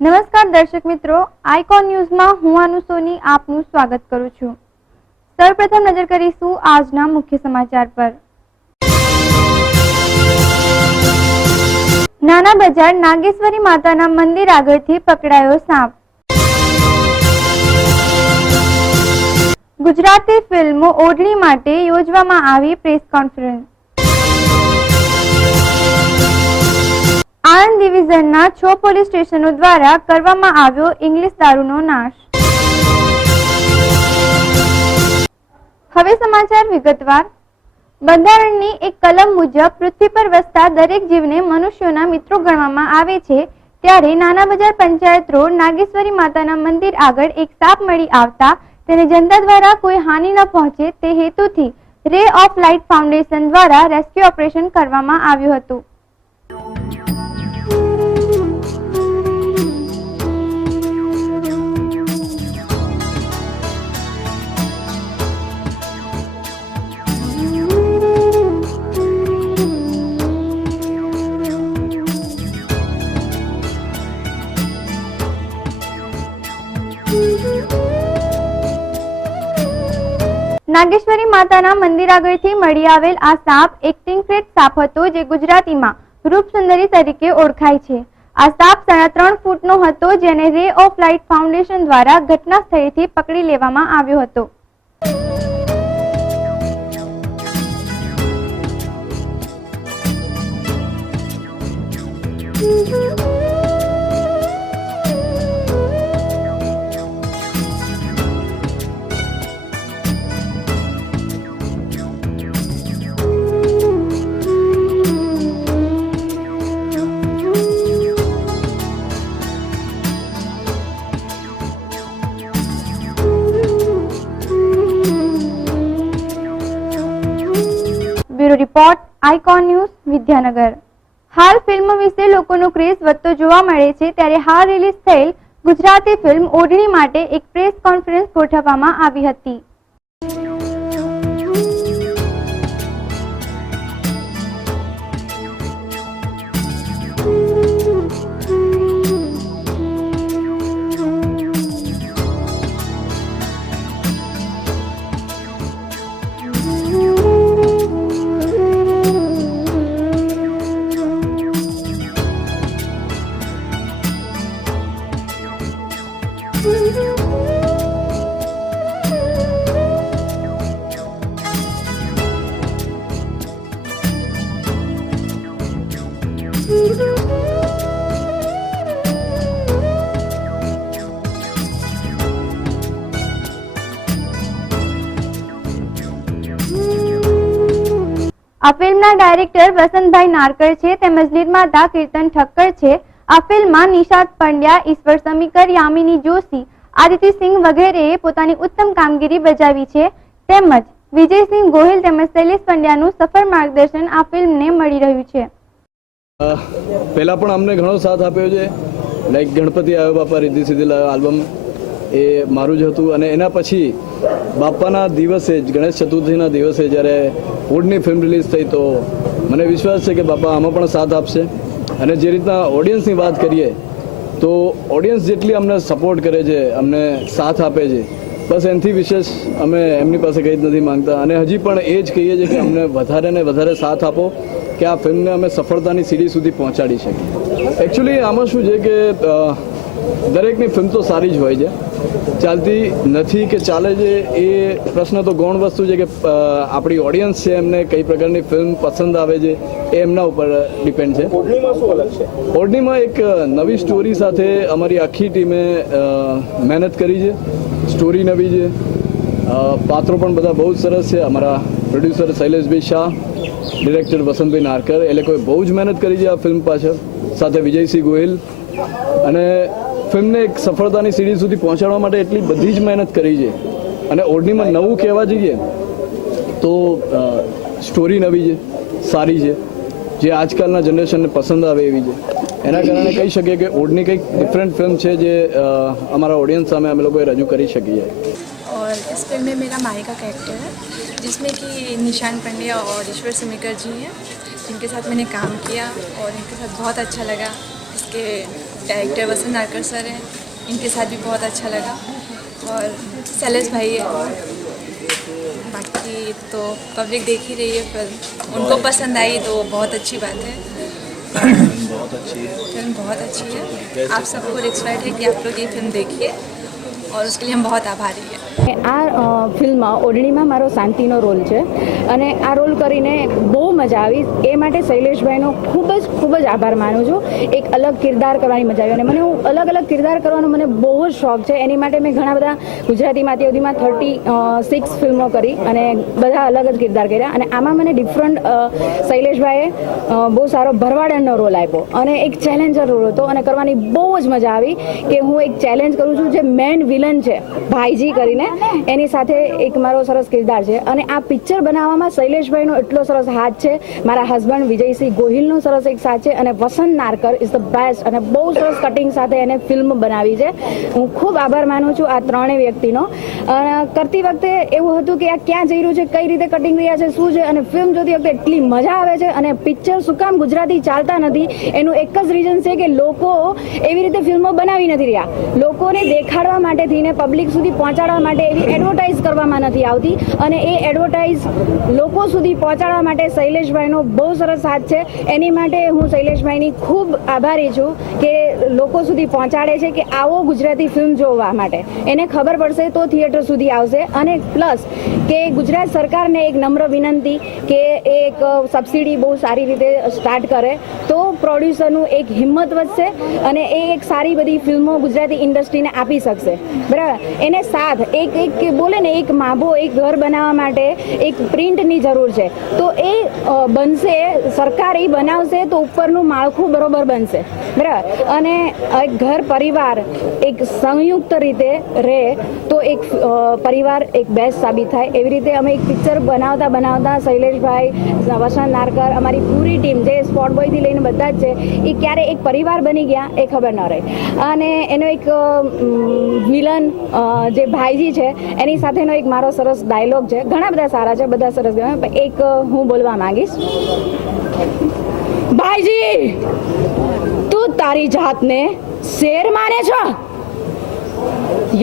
નમસ્કાર દર્શક મિત્રો, આઇકોન ન્યૂઝમાં હું અનુ સોની આપનું સ્વાગત કરું છું। સૌપ્રથમ નજર કરીશું આજના મુખ્ય સમાચાર પર। નાના બજાર નાગેશ્વરી માતાના મંદિર આગળથી પકડાયો સાપ। ગુજરાતી ફિલ્મ ઓઢણી માટે યોજવામાં આવી પ્રેસ કોન્ફરન્સ। આણંદ ડિવિઝનના 6 પોલીસ સ્ટેશનો દ્વારા કરવામાં આવ્યો ઇંગ્લિશ દારૂનો નાશ। હવે સમાચાર વિગતવાર। બંધારણની એક કલમ મુજબ પૃથ્વી પર વસતા દરેક જીવને મનુષ્યોના મિત્રો ગણવામાં આવે છે, ત્યારે નાના બજાર પંચાયત રોડ નાગેશ્વરી માતાના મંદિર આગળ એક સાપ મળી આવતા તેને જનતા દ્વારા કોઈ હાનિ ન પહોંચે તે હેતુથી રે ઓફ લાઇટ ફાઉન્ડેશન દ્વારા રેસ્ક્યુ ઓપરેશન કરવામાં આવ્યું હતું। નાગેશ્વરી માતાના મંદિર આગળથી મળી આવેલ આ સાપ એક ટિંકરેટ સાપ હતો, જે ગુજરાતીમાં રૂપસુંદરી તરીકે ઓળખાય છે। આ સાપ 3.5 ફૂટનો હતો, જેને રે ઓફ લાઇટ ફાઉન્ડેશન દ્વારા ઘટના સ્થળેથી પકડી લેવામાં આવ્યો હતો। Bureau report, icon news, Vidyanagar. હાલ ફિલ્મ વિશે લોકોનો ક્રેઝ વધતો જોવા મળે છે, ત્યારે હાલ રિલીઝ થયેલ ગુજરાતી ફિલ્મ ઓઢણી માટે એક પ્રેસ કોન્ફરન્સ ગોઠવવામાં આવી હતી। આ ફિલ્મના ડાયરેક્ટર વસંતભાઈ નારકર છે, તેમજ નિર્માતા કીર્તન ઠક્કર છે। આ ફિલ્મમાં નિશાદ પંડ્યા, ઈશ્વર સમીકર, યામિની જોશી, આદિત્ય સિંહ વગેરેએ પોતાની ઉત્તમ કામગીરી બજાવી છે, તેમજ વિજયસિંહ ગોહિલ તેમજ શૈલેષ પંડ્યાનું સફળ માર્ગદર્શન આ ફિલ્મને મળી રહ્યું છે। પહેલા પણ અમને ઘણો સાથ આપ્યો છે, લાઈક ગણપતિ આવ્યો બાપા રીધિ સીધી લાવ્યો આલ્બમ એ મારું જ હતું, અને એના પછી બાપાના દિવસે જ ગણેશ ચતુર્થીના દિવસે જ્યારે ઓઢણી ફિલ્મ રિલીઝ થઈ તો મને વિશ્વાસ છે કે બાપા આમાં પણ સાથ આપશે। અને જે રીતના ઓડિયન્સની વાત કરીએ તો ઓડિયન્સ જેટલી અમને સપોર્ટ કરે છે, અમને સાથ આપે છે, બસ એનાથી વિશેષ અમે એમની પાસે કંઈ જ નથી માંગતા, અને હજી પણ એ જ કહીએ છીએ કે અમને વધારે ને વધારે સાથ આપો કે આ ફિલ્મને અમે સફળતાની સીડી સુધી પહોંચાડી શકીએ। એકચ્યુઅલી આમાં શું છે કે દરેકની ફિલ્મ તો સારી જ હોય છે, ચાલતી નથી કે ચાલે છે એ પ્રશ્ન તો ગૌણ વસ્તુ છે કે આપણી ઓડિયન્સ છે એમને કઈ પ્રકારની ફિલ્મ પસંદ આવે છે એ એમના ઉપર ડિપેન્ડ છે। ઓઢણીમાં શું અલગ છે? ઓઢણીમાં એક નવી સ્ટોરી સાથે અમારી આખી ટીમે મહેનત કરી છે, સ્ટોરી નવી છે, પાત્રો પણ બધા બહુ જ સરસ છે। અમારા પ્રોડ્યુસર શૈલેષભાઈ શાહ, ડિરેક્ટર વસંતભાઈ નારકર, એ લોકોએ બહુ જ મહેનત કરી છે આ ફિલ્મ પાછળ, સાથે વિજયસિંહ ગોહિલ, અને ફિલ્મને એક સફળતાની સીડી સુધી પહોંચાડવા માટે એટલી બધી જ મહેનત કરી છે। અને ઓઢણીમાં નવું કહેવા જઈએ તો સ્ટોરી નવી છે, સારી છે, જે આજકાલના જનરેશનને પસંદ આવે એવી છે। એના કારણે કહી શકીએ કે ઓડની કંઈક ડિફરન્ટ ફિલ્મ છે જે અમારા ઓડિયન્સ સામે અમે લોકોએ રજૂ કરી શકીએ. और इस फिल्म में मेरा माई का कैरेक्टर है जिसमें कि निशान पंड्या और ईश्वर सिमिकर जी हैं जिनके साथ मैंने काम किया और इनके साथ बहुत अच्छा लगा. इसके डायरेक्टर वसंत नारकर सर हैं, इनके साथ भी बहुत अच्छा लगा और शैलेश भाई है. बाकी तो पब्लिक देख ही रही है फिल्म, उनको पसंद आई तो बहुत अच्छी बात है. फिल्म बहुत अच्छी है. आप सबको रिक्वेस्ट है कि आप लोग ये फिल्म देखिए और उसके लिए हम बहुत आभारी हैं. આ ફિલ્મમાં ઓડણીમાં મારો શાંતિનો રોલ છે અને આ રોલ કરીને બહુ મજા આવી. એ માટે શૈલેષભાઈનો ખૂબ જ આભાર માનું છું. એક અલગ કિરદાર કરવાની મજા આવી અને મને અલગ કિરદાર કરવાનો મને બહુ જ શોખ છે. એની માટે મેં ઘણા બધા ગુજરાતીમાંથી સુધીમાં 36 ફિલ્મો કરી અને બધા અલગ જ કિરદાર કર્યા અને આમાં મને ડિફરન્ટ શૈલેષભાઈએ બહુ સારો ભરવાડનો રોલ આપ્યો અને એક ચેલેન્જર રોલ હતો અને કરવાની બહુ જ મજા આવી કે હું એક ચેલેન્જ કરું છું. જે મેન વિલન છે ભાઈજી કરીને એની સાથે એક મારો સરસ કિરદાર છે અને આ પિક્ચર બનાવવામાં શૈલેષભાઈનો એટલો સરસ હાથ છે, મારા હસબન્ડ વિજયસિંહ ગોહિલનો સરસ એક સાથ છે અને વસંત નારકર ઇઝ ધ બેસ્ટ અને બહુ સરસ કટિંગ સાથે એને ફિલ્મ બનાવી છે. હું ખૂબ આભાર માનું છું આ ત્રણેય વ્યક્તિનો. કરતી વખતે એવું હતું કે આ ક્યાં જઈ રહ્યું છે, કઈ રીતે કટિંગ રહ્યા છે, શું છે અને ફિલ્મ જોતી વખતે એટલી મજા આવે છે અને પિક્ચર શું કામ ગુજરાતી ચાલતા નથી એનું એક જ રીઝન છે કે લોકો એવી રીતે ફિલ્મો બનાવી નથી રહ્યા. લોકોને દેખાડવા માટે થઈને પબ્લિક સુધી પહોંચાડવા માટે એવી એડવર્ટાઇઝ કરવામાં નથી આવતી અને એ એડવર્ટાઇઝ લોકો સુધી પહોંચાડવા માટે શૈલેષભાઈનો બહુ સરસ હાથ છે. એની માટે હું શૈલેષભાઈની ખૂબ આભારી છું કે લોકો સુધી પહોંચાડે છે કે આવો ગુજરાતી ફિલ્મ જોવા માટે. એને ખબર પડશે તો થિયેટર સુધી આવશે અને પ્લસ કે ગુજરાત સરકારને એક નમ્ર વિનંતી કે એક સબસિડી બહુ સારી રીતે સ્ટાર્ટ કરે તો પ્રોડ્યુસરનું એક હિંમત વધશે અને એ એક સારી બધી ફિલ્મો ગુજરાતી ઇન્ડસ્ટ્રીને આપી શકશે. બરાબર. એને સાથ એક બોલે ને એક માબો એક ઘર બનાવવા માટે એક પ્રિન્ટની જરૂર છે તો એ બનશે, સરકાર એ બનાવશે તો ઉપરનું માળખું બરોબર બનશે. બરાબર. અને એક ઘર પરિવાર એક સંયુક્ત રીતે રહે તો એક પરિવાર એક બેસ્ટ સાબિત થાય. એવી રીતે અમે એક પિક્ચર બનાવતા શૈલેષભાઈ, વસંત નારકર, અમારી પૂરી ટીમ જે સ્પોટ બોયથી લઈને બધા જ છે એ ક્યારે એક પરિવાર બની ગયા એ ખબર ન રહી. અને એનો એક વિલન જે ભાઈજી છે એની સાથેનો એક મારો સરસ ડાયલોગ છે. ઘણા બધા સારા છે, બધા સરસ ગમે. એક હું બોલવા માંગીશ. ભાઈજી, તું તારી જાતને શેર માને છો?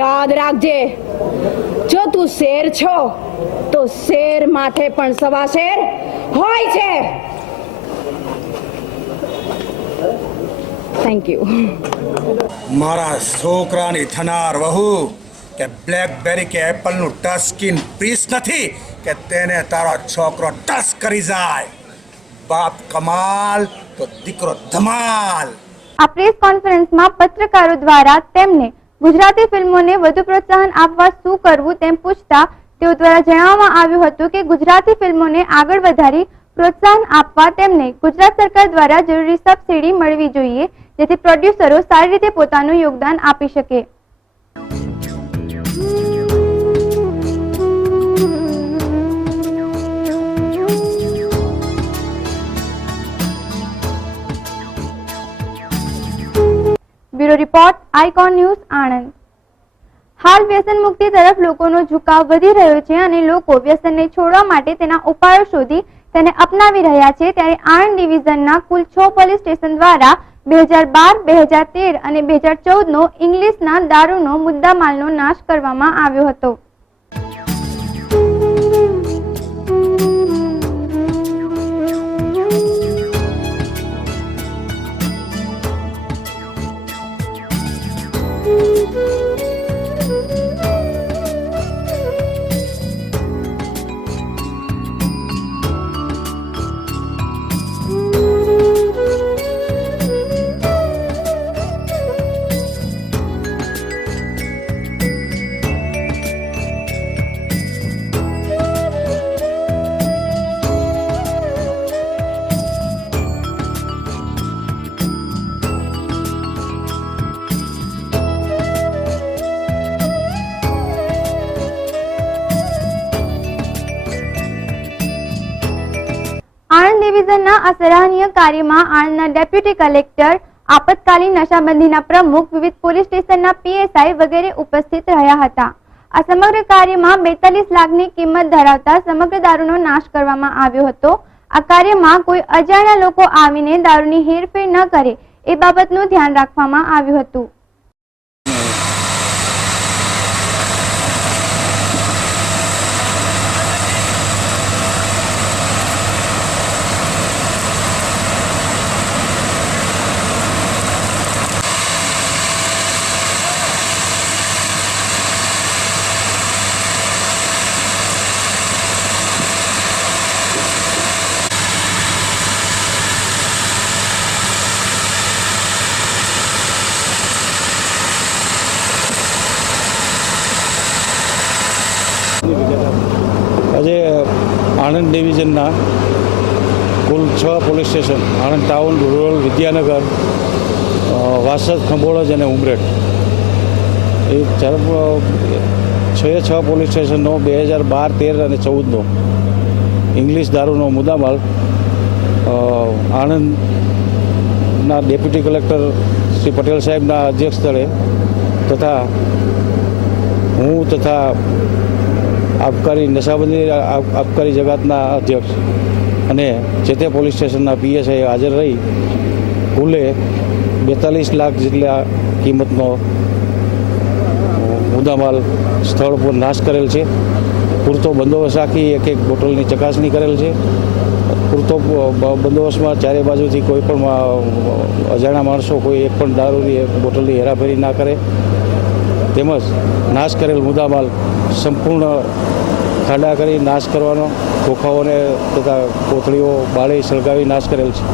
યાદ રાખજે, જો તું શેર છો તો શેર માથે પણ સવા શેર હોય છે. Thank you. મારા છોકરાની થનાર વહુ કે બ્લેકબેરી કે એપલનું ટચ સ્કીન પીસ નથી કે તેને તારો છોકરો ટચ કરી જાય. બાપ કમાલ તો દીકરો ધમાલ. આ પ્રેસ કોન્ફરન્સમાં પત્રકારો દ્વારા તેમને ગુજરાતી ફિલ્મોને વધુ પ્રોત્સાહન આપવા શું કરવું તેમ પૂછતા તેઓ દ્વારા જણાવવામાં આવ્યું હતું કે ગુજરાતી ફિલ્મોને આગળ વધારી પ્રોત્સાહન આપવા તેમને ગુજરાત સરકાર દ્વારા જરૂરી સબસિડી મળવી જોઈએ જેથી પ્રોડ્યુસરો સારી રીતે પોતાનું યોગદાન આપી શકે. Bureau report, icon news, Anand. હાલ વ્યસન મુક્તિ તરફ લોકોનો ઝુકાવ વધી રહ્યો છે અને લોકો વ્યસનને છોડવા માટે તેના ઉપાયો શોધી તેને અપનાવી રહ્યા છે. ત્યારે આણંદ ડિવિઝનના કુલ 6 પોલીસ સ્ટેશન દ્વારા 2012, 2013 અને 2014નો ઇંગ્લિશના દારૂનો મુદ્દામાલનો નાશ કરવામાં આવ્યો હતો. આણંદ ડિવિઝનના આ સરાહનીય કાર્યમાં આણંદના ડેપ્યુટી કલેક્ટર આપતકાલીન નશાબંધીના પ્રમુખ, વિવિધ પોલીસ સ્ટેશનના પીએસઆઈ વગેરે ઉપસ્થિત રહ્યા હતા. આ સમગ્ર કાર્યમાં 42 લાખની કિંમત ધરાવતા સમગ્ર દારૂનો નાશ કરવામાં આવ્યો હતો. આ કાર્યમાં કોઈ અજાણ્યા લોકો આવીને દારૂની હેરફેર ન કરે એ બાબતનું ધ્યાન રાખવામાં આવ્યું હતું. આજે આણંદ ડિવિઝનના કુલ 6 police station, Anand town, rural, Vidyanagar, Vasad, Khambholaj અને ઉમરેઠ, એ 6 પોલીસ સ્ટેશનનો 2012, 13 અને 14નો ઇંગ્લિશ દારૂનો મુદ્દામાલ આણંદના ડેપ્યુટી કલેક્ટર શ્રી પટેલ સાહેબના અધ્યક્ષ સ્થળે તથા હું તથા નશાબંધી આબકારી જગતના અધ્યક્ષ અને જે તે પોલીસ સ્ટેશનના પીએસઆઈ હાજર રહી કુલે 42 લાખ જેટલા કિંમતનો મુદ્દામાલ સ્થળ પર નાશ કરેલ છે. પૂરતો બંદોબસ્ત રાખી એક બોટલની ચકાસણી કરેલ છે. પૂરતો બંદોબસ્તમાં ચારે બાજુથી કોઈ પણ અજાણ્યા માણસો કોઈ એક પણ દારૂની બોટલની હેરાફેરી ના કરે, તેમજ નાશ કરેલ મુદ્દામાલ સંપૂર્ણ ખાડા કરી નાશ કરવાનો, ખોખાઓને તથા કોથળીઓ બાળી સળગાવી નાશ કરેલ છે.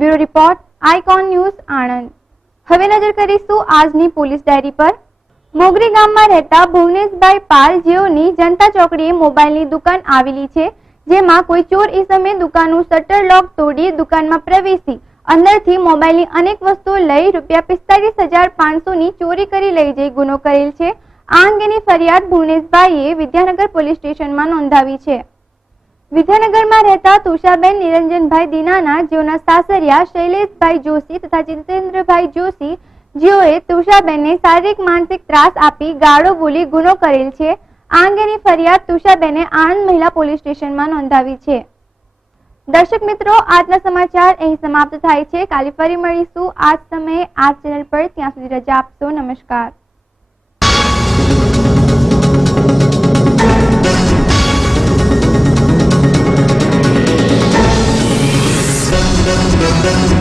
Bureau report, icon news, Anand. હવે નજર કરીશું આજની પોલીસ ડાયરી પર. મોગરી ગામમાં રહેતા ભુવનેશભાઈ પાલ, જેઓની જનતા ચોકડીએ મોબાઈલની દુકાન આવેલી છે, જેમાં કોઈ ચોર ઈસમે દુકાનનું શટર લોક તોડી દુકાનમાં પ્રવેશી અંદરથી મોબાઈલની અનેક વસ્તુઓ લઈ ₹45,500 ની ચોરી કરી લઈ જઈ ગુનો કરેલ છે. આ અંગેની ફરિયાદ ભુવનેશભાઈએ વિદ્યાનગર પોલીસ સ્ટેશનમાં નોંધાવી છે. વિદ્યાનગરમાં રહેતા તુષાબેન નિરંજનભાઈ દિનાના, જેઓના સાસરિયા શૈલેષભાઈ જોશી તથા જીતેન્દ્રભાઈ જોશી, જેઓએ તુષાબેનને શારીરિક માનસિક ત્રાસ આપી ગાળો બોલી ગુનો કરેલ છે. આ અંગેની ફરિયાદ તુષાબેને આણંદ મહિલા પોલીસ સ્ટેશનમાં નોંધાવી છે. દર્શક મિત્રો, આજના સમાચાર અહીં સમાપ્ત થાય છે. કાલે ફરી મળીશું આ જ સમયે આ ચેનલ પર. ત્યાં સુધી રજા આપશો. નમસ્કાર. છે.